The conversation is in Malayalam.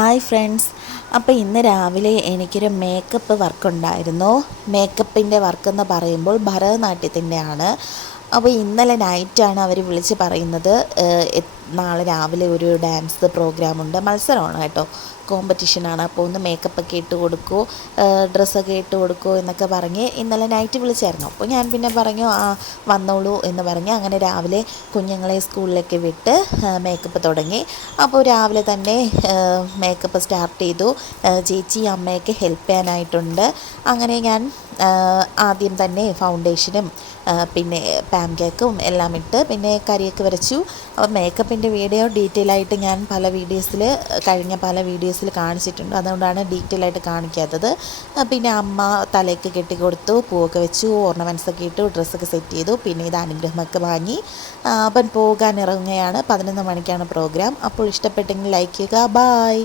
Hi friends. അപ്പോൾ ഇന്ന് രാവിലെ എനിക്കൊരു മേക്കപ്പ് വർക്കുണ്ടായിരുന്നു. മേക്കപ്പിൻ്റെ വർക്കെന്ന് പറയുമ്പോൾ ഭരതനാട്യത്തിൻ്റെയാണ്. അപ്പോൾ ഇന്നലെ നൈറ്റാണ് അവർ വിളിച്ച് പറയുന്നത്, നാളെ രാവിലെ ഒരു ഡാൻസ് പ്രോഗ്രാമുണ്ട്, മത്സരമാണ് കേട്ടോ, കോമ്പറ്റീഷനാണ്. അപ്പോൾ ഒന്ന് മേക്കപ്പൊക്കെ ഇട്ട് കൊടുക്കൂ, ഡ്രസ്സൊക്കെ ഇട്ട് കൊടുക്കൂ എന്നൊക്കെ പറഞ്ഞ് ഇന്നലെ നൈറ്റ് വിളിച്ചായിരുന്നു. അപ്പോൾ ഞാൻ പിന്നെ പറഞ്ഞു വന്നോളൂ എന്ന് പറഞ്ഞ് അങ്ങനെ രാവിലെ കുഞ്ഞുങ്ങളെ സ്കൂളിലേക്ക് വിട്ട് മേക്കപ്പ് തുടങ്ങി. അപ്പോൾ രാവിലെ തന്നെ മേക്കപ്പ് സ്റ്റാർട്ട് ചെയ്തു. ചേച്ചി അമ്മയൊക്കെ ഹെൽപ്പ് ചെയ്യാനായിട്ടുണ്ട്. അങ്ങനെ ഞാൻ ആദ്യം തന്നെ ഫൗണ്ടേഷനും പിന്നെ പാൻ കേക്കും എല്ലാം ഇട്ട് പിന്നെ കരിയൊക്കെ വരച്ചു. അപ്പോൾ മേക്കപ്പിൻ്റെ വീഡിയോ ഡീറ്റെയിൽ ആയിട്ട് ഞാൻ കഴിഞ്ഞ പല വീഡിയോസിൽ കാണിച്ചിട്ടുണ്ട്, അതുകൊണ്ടാണ് ഡീറ്റെയിൽ ആയിട്ട് കാണിക്കാത്തത്. പിന്നെ അമ്മ തലയ്ക്ക് കെട്ടിക്കൊടുത്തു, പൂവൊക്കെ വെച്ചു, ഓർണമെൻറ്റ്സൊക്കെ ഇട്ടു, ഡ്രസ്സൊക്കെ സെറ്റ് ചെയ്തു. പിന്നെ ഇത് അനുഗ്രഹമൊക്കെ വാങ്ങി അപ്പം പോകാൻ ഇറങ്ങുകയാണ്. 11 മണിക്കാണ് പ്രോഗ്രാം. അപ്പോൾ ഇഷ്ടപ്പെട്ടെങ്കിൽ ലൈക്ക് ചെയ്യുക. ബായ്.